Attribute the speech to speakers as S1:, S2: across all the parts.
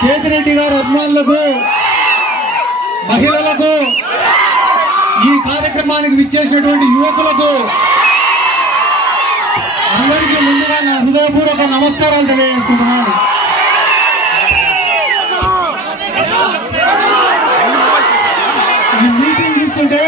S1: కేతిరెడ్డి గారి అభిమానులకు మహిళలకు ఈ కార్యక్రమానికి విచ్చేసినటువంటి యువకులకు అందరికీ ముందుగా నా హృదయపూర్వక నమస్కారాలు తెలియజేసుకుంటున్నాను. ఈ మీటింగ్ చూస్తుంటే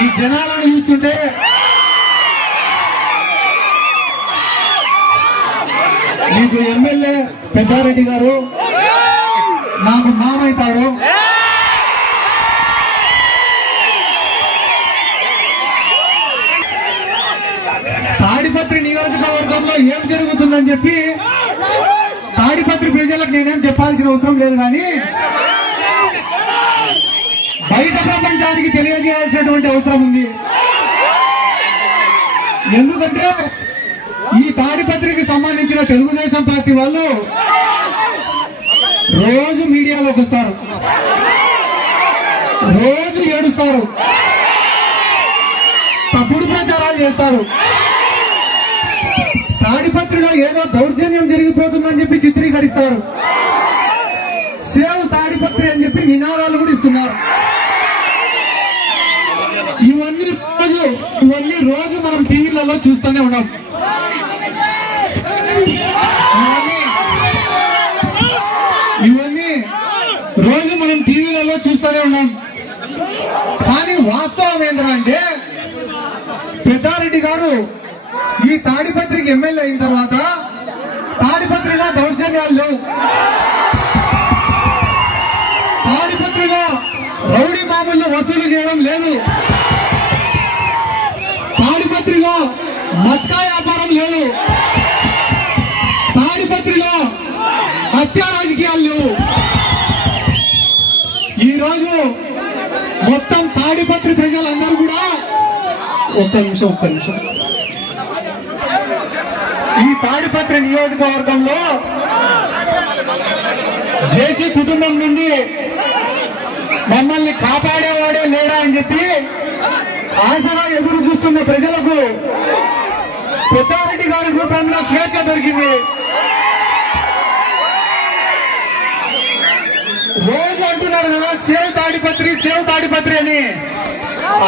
S1: ఈ జనాలను చూస్తుంటే మీకు ఎమ్మెల్యే పెద్దారెడ్డి గారు నాకు మామైతాడు తాడిపత్రి నియోజకవర్గంలో ఏం జరుగుతుందని చెప్పి తాడిపత్రి ప్రజలకు నేనేం చెప్పాల్సిన అవసరం లేదు కానీ బయట ప్రపంచానికి తెలియజేయాల్సినటువంటి అవసరం ఉంది. ఎందుకంటే ఈ తాడిపత్రికి సంబంధించిన తెలుగుదేశం పార్టీ వాళ్ళు రోజు మీడియాలోకి వస్తారు. రోజు ఏడుస్తారు. తప్పుడు ప్రచారాలు చేస్తారు. తాడిపత్రిలో ఏదో దౌర్జన్యం జరిగిపోతుందని చెప్పి చిత్రీకరిస్తారు. సేవ్ తాడిపత్రి అని చెప్పి నినాదాలు కూడా ఇస్తున్నారు. ఇవన్నీ రోజు ఇవన్నీ రోజు మనం టీవీలలో చూస్తూనే ఉన్నాం. ఇవన్నీ రోజు మనం టీవీలలో చూస్తూనే ఉన్నాం. కానీ వాస్తవం ఏంటంటే పెద్దారెడ్డి గారు ఈ తాడిపత్రికి ఎమ్మెల్యే అయిన తర్వాత తాడిపత్రిలో దౌర్జన్యాలు లేవు. తాడిపత్రిలో రౌడీ మామూలు వసూలు చేయడం లేదు. తాడిపత్రిలో మత్కా వ్యాపారం లేదు. తాడిపత్రి ప్రజలందరూ కూడా. ఒక్క నిమిషం ఒక్క నిమిషం. ఈ తాడిపత్రి నియోజకవర్గంలో జేసీ కుటుంబం నుండి మమ్మల్ని కాపాడేవాడే లేడా అని చెప్పి ఆశగా ఎదురు చూస్తున్న ప్రజలకు పెద్దారెడ్డి గారి రూపంలో స్వేచ్ఛ దొరికింది. సేవ్ తాడిపత్రి సేవ్ తాడిపత్రి అని.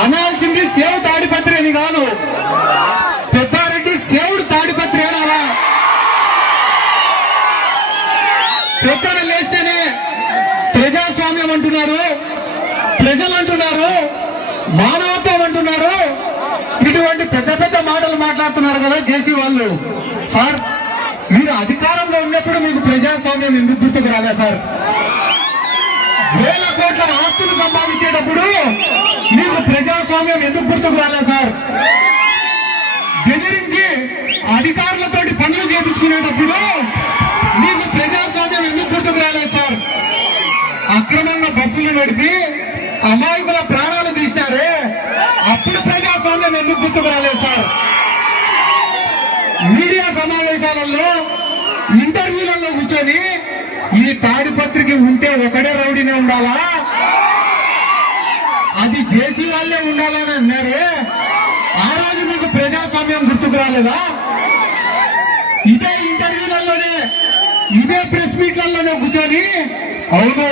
S1: అనాల్సింది సేవ్ తాడిపత్రి అని కాదు. పెద్దారెడ్డి సేవుడు తాడిపత్రి అనాలా? ప్రొక్కన లేస్తేనే ప్రజాస్వామ్యం అంటున్నారు ప్రజలు అంటున్నారు మానవత్వం అంటున్నారు. ఇటువంటి పెద్ద పెద్ద మాటలు మాట్లాడుతున్నారు కదా జేసీ వాళ్ళు. సార్ మీరు అధికారంలో ఉన్నప్పుడు మీకు ప్రజాస్వామ్యం ఎందుకు గుర్తుకు రాలే సార్? వేల కోట్ల ఆస్తులు సంపాదించేటప్పుడు మీకు ప్రజాస్వామ్యం ఎందుకు గుర్తుకు రాలే సార్? బెదిరించి అధికారులతోటి పనులు చేయించుకునేటప్పుడు మీకు ప్రజాస్వామ్యం ఎందుకు గుర్తుకు రాలేదు సార్? అక్రమంగా బస్సులు నడిపి అమాయకుల ప్రాణాలు తీసినారే అప్పుడు ప్రజాస్వామ్యం ఎందుకు గుర్తుకు రాలేదు సార్? మీడియా సమావేశాలలో ఇంటర్ ఈ తాడిపత్రికి ఉంటే ఒకడే రౌడీనే ఉండాలా? అది జేసీ వాళ్ళే ఉండాలని అన్నారు. ఆ రోజు మీకు ప్రజాస్వామ్యం గుర్తుకు రాలేదా? ఇదే ఇంటర్వ్యూలలోనే ఇదే ప్రెస్ మీట్లలోనే కూర్చొని అవును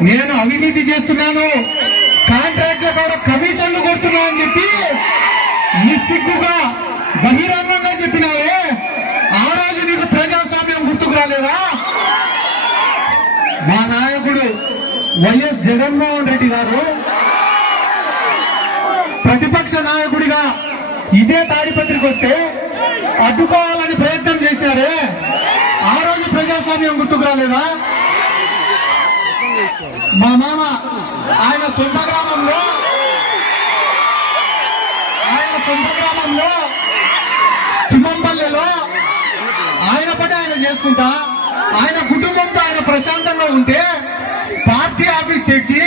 S1: నేను అవినీతి చేస్తున్నాను. కాంట్రాక్ట్ల కూడా కమిషన్లు కొడుతున్నా అని చెప్పి నిస్సిగ్గుగా బహిరంగంగా చెప్పినావే. ఆ రోజు నీకు ప్రజాస్వామ్యం గుర్తుకు రాలేదా? మా నాయకుడు వైఎస్ జగన్మోహన్ రెడ్డి గారు ప్రతిపక్ష నాయకుడిగా ఇదే తాడిపత్రికి వస్తే అడ్డుకోవాలని ప్రయత్నం చేశారే. ఆ రోజు ప్రజాస్వామ్యం గుర్తుకు రాలేదా? మా మామ ఆయన సొంత గ్రామంలో ఆయన సొంత గ్రామంలో తిమ్మంపల్లెలో ఆయన పని ఆయన చేసుకుంటా ఆయన కుటుంబంతో ప్రశాంతంగా ఉంటే పార్టీ ఆఫీస్ తెచ్చి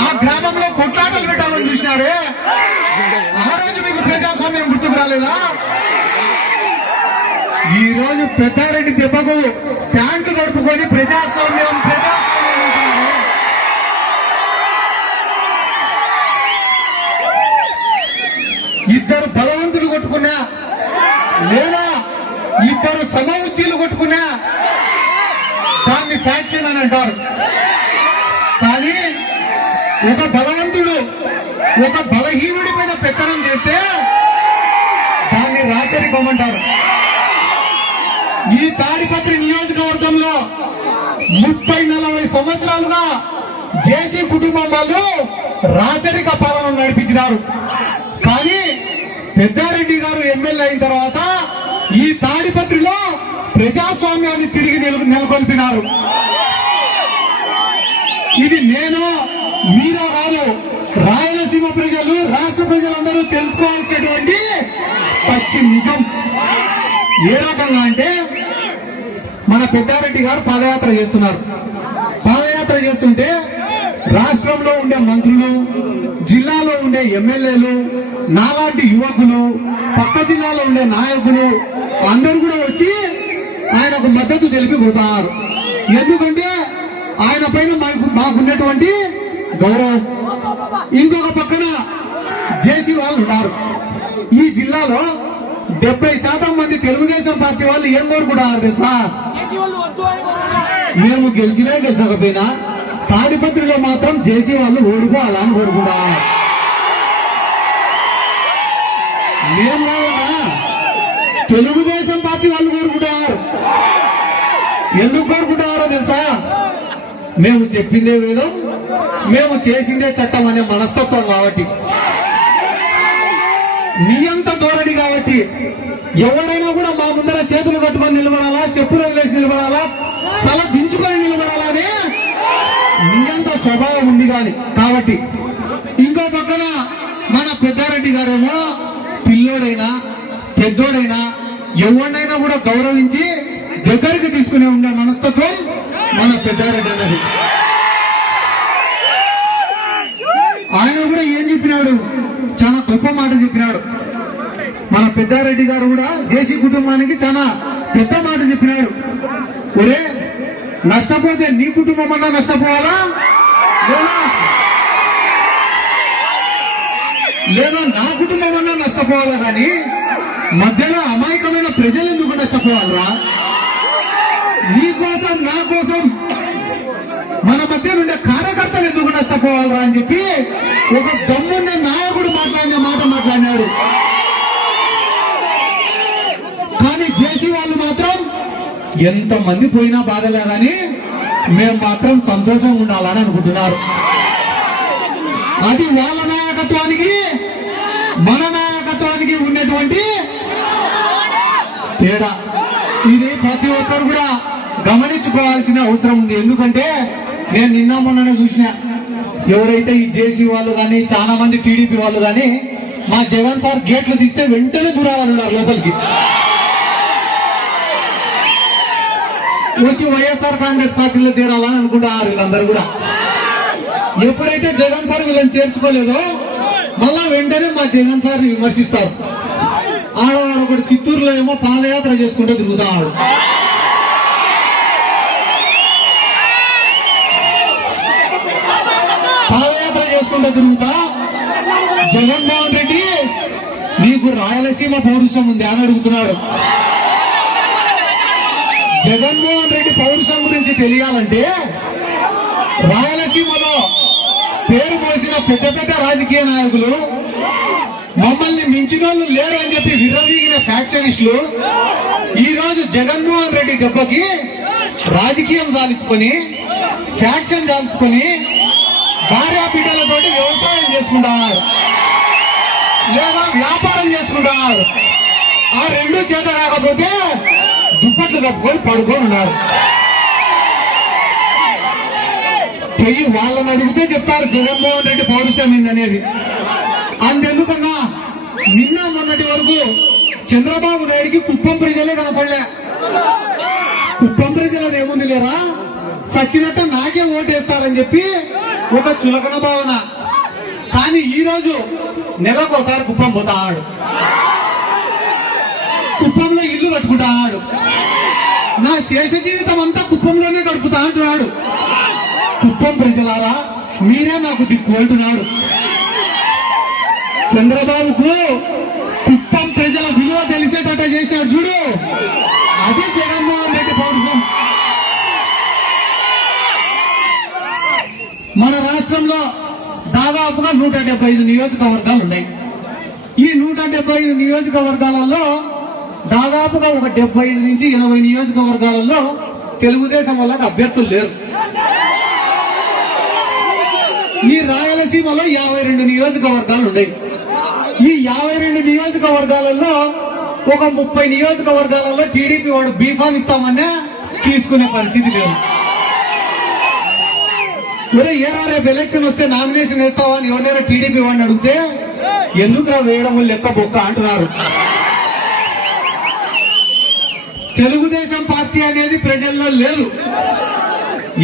S1: ఆ గ్రామంలో కొట్లాటలు పెట్టాలని చూసినారే? ఆ రోజు మీకు ప్రజాస్వామ్యం గుర్తుకు రాలేదా? ఈ రోజు పెద్దారెడ్డి దెబ్బకు ట్యాంకు గడుపుకొని ప్రజాస్వామ్యం ప్రజాస్వామ్యం. శాంక్షన్ అని అంటారు. కానీ ఒక బలవంతుడు ఒక బలహీనుడి మీద పెత్తనం చేస్తే దాన్ని రాచరికం అంటారు ఈ తాడిపత్రి నియోజకవర్గంలో ముప్పై నలభై సంవత్సరాలుగా జేసీ కుటుంబం వాళ్ళు రాచరిక పాలన నడిపించినారు. కానీ పెద్దారెడ్డి గారు ఎమ్మెల్యే అయిన తర్వాత ఈ ప్రజాస్వామ్యాన్ని తిరిగి నెలకొల్పినారు. ఇది నేను మీరో కాదు రాయలసీమ ప్రజలు రాష్ట్ర ప్రజలందరూ తెలుసుకోవాల్సినటువంటి పచ్చి నిజం. ఏ రకంగా అంటే మన పెద్దారెడ్డి గారు పాదయాత్ర చేస్తున్నారు. పాదయాత్ర చేస్తుంటే రాష్ట్రంలో ఉండే మంత్రులు జిల్లాలో ఉండే ఎమ్మెల్యేలు నాలాంటి యువకులు పక్క జిల్లాలో ఉండే నాయకులు అందరూ కూడా వచ్చి ఆయనకు మద్దతు తెలిపి పోతారు ఎందుకంటే ఆయన పైన మాకు మాకున్నటువంటి గౌరవం. ఇంకొక పక్కన జేసీ వాళ్ళు ఉన్నారు ఈ జిల్లాలో డెబ్బై శాతం మంది తెలుగుదేశం పార్టీ వాళ్ళు ఏం కోరుకుంటారు తెలుసా? మేము గెలిచినా గెలిచకపోయినా తాడిపత్రిలో మాత్రం జేసీ వాళ్ళు ఓడిపోవాలని కోరుకుంటారు. మేము కాదన్నా తెలుగుదేశం పార్టీ వాళ్ళు ఎందుకు కోరుకుంటున్నారో తెలుసా? మేము చెప్పిందే వేదం మేము చేసిందే చట్టం అనే మనస్తత్వం కాబట్టి. నియంత ధోరణి కాబట్టి. ఎవరైనా కూడా మా ముందర చేతులు కట్టుకొని నిలబడాలా చెప్పులు వదిలేసి నిలబడాలా తల దించుకొని నిలబడాలా అనే నియంత స్వభావం ఉంది కాని. కాబట్టి ఇంకో పక్కన మన పెద్దారెడ్డి గారేమో పిల్లోడైనా పెద్దోడైనా ఎవరినైనా కూడా గౌరవించి దగ్గరికి తీసుకునే ఉండే మనస్తత్వం మన పెద్దారెడ్డి అన్నది ఆయన కూడా ఏం చెప్పినాడు? చాలా గొప్ప మాట చెప్పినాడు. మన పెద్దారెడ్డి గారు కూడా దేశీ కుటుంబానికి చాలా పెద్ద మాట చెప్పినాడు. ఒరే నష్టపోతే నీ కుటుంబం అన్నా నష్టపోవాలా? లేదా? లేదా నా కుటుంబం అన్నా నష్టపోవాలా కానీ మధ్యలో అమాయకమైన ప్రజలు ఎందుకు నష్టపోవాలరా? నీ కోసం నా కోసం. మన మధ్య ఉండే కార్యకర్తలు ఎందుకు నష్టపోవాలరా అని చెప్పి ఒక దమ్మున్న నాయకుడు మాట్లాడిన మాట మాట్లాడినాడు. కానీ జేసీ వాళ్ళు మాత్రం ఎంత మంది పోయినా బాధలే కానీ మేము మాత్రం సంతోషంగా ఉండాలని అనుకుంటున్నారు. అది వాళ్ళ నాయకత్వానికి మన నాయకత్వానికి ఉన్నటువంటి తేడా. ఇది ప్రతి ఒక్కరు కూడా గమనించుకోవాల్సిన అవసరం ఉంది. ఎందుకంటే నేను నిన్న మొన్ననే చూసిన ఎవరైతే ఈ జేసీ వాళ్ళు కానీ చాలా మంది టీడీపీ వాళ్ళు కానీ మా జగన్ సార్ గేట్లు తీస్తే వెంటనే దూరాలన్నారు లోపలికి. వచ్చి వైఎస్ఆర్ కాంగ్రెస్ పార్టీలో చేరాలని అనుకుంటున్నారు వీళ్ళందరూ కూడా. ఎప్పుడైతే జగన్ సార్ వీళ్ళని చేర్చుకోలేదో మళ్ళా వెంటనే మా జగన్ సార్ విమర్శిస్తారు. ఒకడు చిత్తూరులో ఏమో పాదయాత్ర చేసుకుంటూ తిరుగుతాడు పాదయాత్ర చేసుకుంటూ తిరుగుతా. జగన్మోహన్ రెడ్డి నీకు రాయలసీమ పౌరుషం ఉంది అని అడుగుతున్నాడు. జగన్మోహన్ రెడ్డి పౌరుషం గురించి తెలియాలంటే రాయలసీమలో పేరు మోసిన పెద్ద పెద్ద రాజకీయ నాయకులు మమ్మల్ని మించిన వాళ్ళు లేరు అని చెప్పి విర్రవీగిన ఫ్యాక్షనిస్టులు ఈ రోజు జగన్మోహన్ రెడ్డి దెబ్బకి రాజకీయం సాధించుకొని ఫ్యాక్షన్ సాధించుకొని భార్యా బిడ్డలతోటి వ్యవసాయం చేసుకుంటారు. లేదా వ్యాపారం చేసుకుంటారు. ఆ రెండు చేత రాకపోతే దుప్పట్లు కప్పుకొని పడుకొని ఉన్నారు. పోయి వాళ్ళని అడిగితే చెప్తారు జగన్మోహన్ రెడ్డి పౌరుషం అనేది అందుకన్నా నిన్న మొన్నటి వరకు చంద్రబాబు నాయుడికి కుప్పం ప్రజలే కనపడలే. కుప్పం ప్రజలు ఏముంది లేరా? సచ్చినట్టు నాకే ఓటేస్తారని చెప్పి ఒక చులకన భావన. కానీ ఈ రోజు నెలకోసారి కుప్పం పోతాడు కుప్పంలో ఇల్లు కట్టుకుంటాడు నా శేష జీవితం అంతా కుప్పంలోనే గడుపుతా అంటున్నాడు. కుప్పం ప్రజలారా మీరే నాకు దిక్కు అంటున్నాడు. చంద్రబాబుకు కుప్పం ప్రజల విలువ తెలిసేటట్టు చేశాడు చూడు. అది జగన్మోహన్ రెడ్డి పౌరుషం. మన రాష్ట్రంలో దాదాపుగా నూట డెబ్బై ఐదు నియోజకవర్గాలు ఉన్నాయి. ఈ నూట డెబ్బై ఐదు నియోజకవర్గాలలో దాదాపుగా ఒక డెబ్బై ఐదు నుంచి ఇరవై నియోజకవర్గాలలో తెలుగుదేశం వల్ల అభ్యర్థులు లేరు. ఈ రాయలసీమలో యాభై రెండు నియోజకవర్గాలు ఉన్నాయి. ఈ యాభై రెండు నియోజకవర్గాలలో ఒక ముప్పై నియోజకవర్గాలలో టీడీపీ వాడు బీఫామ్ ఇస్తామన్నా తీసుకునే పరిస్థితి లేదు. ఒరే ఏరా రేపు ఎలక్షన్ వస్తే నామినేషన్ వేస్తావా అని ఎవరైనా టీడీపీ వాడిని అడిగితే ఎందుకురా వేయడం లెక్క బొక్క అంటున్నారు. తెలుగుదేశం పార్టీ అనేది ప్రజల్లో లేదు.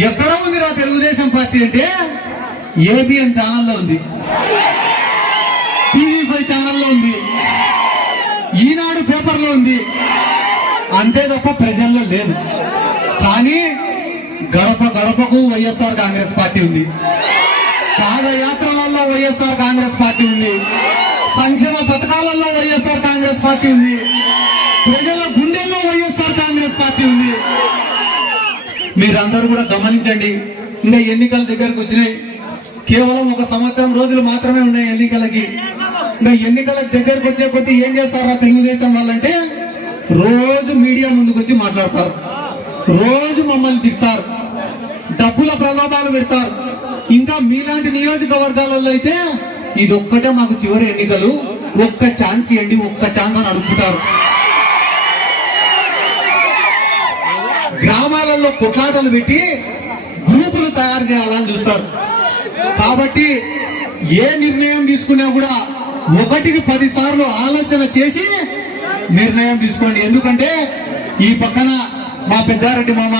S1: ఎక్కడ ఉందిరా తెలుగుదేశం పార్టీ అంటే ఏబిఎన్ ఛానల్లో ఉంది. ఛానల్లో ఉంది. ఈనాడు పేపర్లో ఉంది. అంతే తప్ప ప్రజల్లో లేదు. కానీ గడప గడపకు వైఎస్ఆర్ కాంగ్రెస్ పార్టీ ఉంది. పాదయాత్రలలో వైఎస్ఆర్ కాంగ్రెస్ పార్టీ ఉంది. సంక్షేమ పథకాలలో వైఎస్ఆర్ కాంగ్రెస్ పార్టీ ఉంది. ప్రజల గుండెల్లో వైఎస్ఆర్ కాంగ్రెస్ పార్టీ ఉంది. మీరందరూ కూడా గమనించండి. ఇంకా ఎన్నికల దగ్గరకు వచ్చినాయి. కేవలం ఒక సంవత్సరం రోజులు మాత్రమే ఉన్నాయి ఎన్నికలకి. ఇంకా ఎన్నికల దగ్గరకు వచ్చే కొద్దీ ఏం చేస్తారా తెలుగుదేశం వాళ్ళంటే రోజు మీడియా ముందుకు వచ్చి మాట్లాడతారు. రోజు మమ్మల్ని తిడతారు. డబ్బుల ప్రలోభాలు పెడతారు. ఇంకా మీలాంటి నియోజకవర్గాలలో అయితే ఇది ఒక్కటే మాకు చివరి ఎన్నికలు. ఒక్క ఛాన్స్ ఇవ్వండి ఒక్క ఛాన్స్ అని అడుగుతారు. గ్రామాలలో కొట్లాటలు పెట్టి గ్రూపులు తయారు చేయాలని చూస్తారు. కాబట్టి ఏ నిర్ణయం తీసుకున్నా కూడా ఒకటికి పది సార్లు ఆలోచన చేసి నిర్ణయం తీసుకోండి. ఎందుకంటే ఈ పక్కన మా పెద్దారెడ్డి మామ.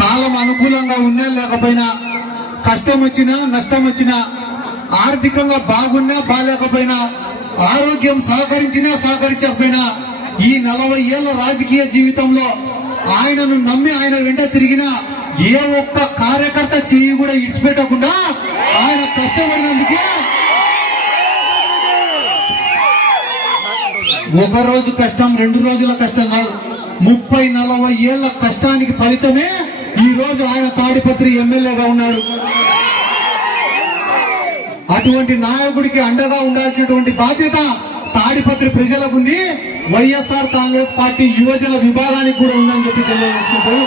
S1: కాలం అనుకూలంగా ఉన్నా లేకపోయినా కష్టం వచ్చినా నష్టం వచ్చినా ఆర్థికంగా బాగున్నా బాగాలేకపోయినా ఆరోగ్యం సహకరించినా సహకరించకపోయినా ఈ నలభై ఏళ్ళ రాజకీయ జీవితంలో ఆయనను నమ్మి ఆయన వెంట తిరిగినా ఏ ఒక్క కార్యకర్త చేయి కూడా ఇడిచిపెట్టకుండా ఆయన కష్టపడినందుకే ఒక రోజు కష్టం రెండు రోజుల కష్టం కాదు. ముప్పై నలభై ఏళ్ళ కష్టానికి ఫలితమే ఈ రోజు ఆయన తాడిపత్రి ఎమ్మెల్యేగా ఉన్నాడు. అటువంటి నాయకుడికి అండగా ఉండాల్సినటువంటి బాధ్యత తాడిపత్రి ప్రజలకు ఉంది. వైఎస్ఆర్ కాంగ్రెస్ పార్టీ యువజన విభాగానికి కూడా ఉందని చెప్పి తెలియజేసుకుంటారు